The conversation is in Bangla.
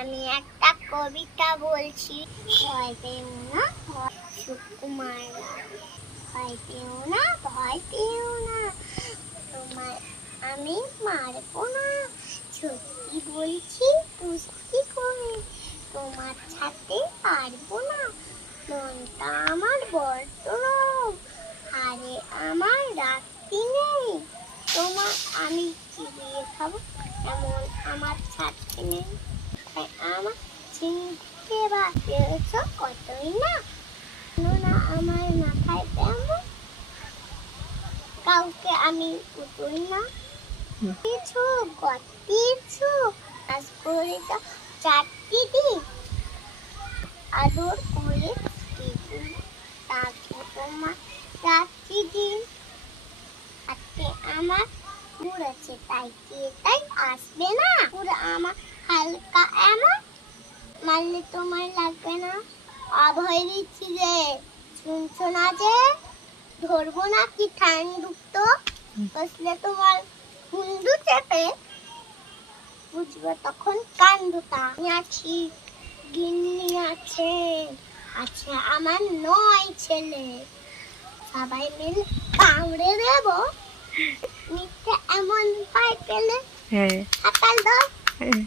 আমি একটা কবিতা বলছি। ভয় পেও না সুকুমার। ভয় পেও না, ভয় পেও না। তোমার আমি মারবো না। সত্যি বলছি পুষ্টি করে তোমার ছাড়তে পারব না। মনটা আমার বড্ড রোগ আরে আমার রাখতে নেই। তোমার আমি চিবিয়ে খাব, এমন আমার ছাড়তে নেই। আমার চিনতে পেরেছ কতই না? কেন না আমার মাথায় তেমন কাউকে আমি পুতুই না। কিছু কিছু কাজ করে চারটি দিন। আদর করে তারপর তোমার চারটি দিন। আজকে আমার গুড় আছে তাই কি তাই আসবে না? গুড় আমার মারলে তোমার লাগবে না। অভয় দিচ্ছি যে শুনছো না যে ধরবো না কি ঠান্ডুক্ত বসলে তোমার হুন্ডু চেপে বুঝবে তখন কান্দুটা আমি আছি গিন্নি আছে আছে আমার নয় ছেলে। সবাই মিলে কামড়ে দেব। নিচে এমন পাই পেলে হ্যাঁ। সকাল দাও। হ্যাঁ।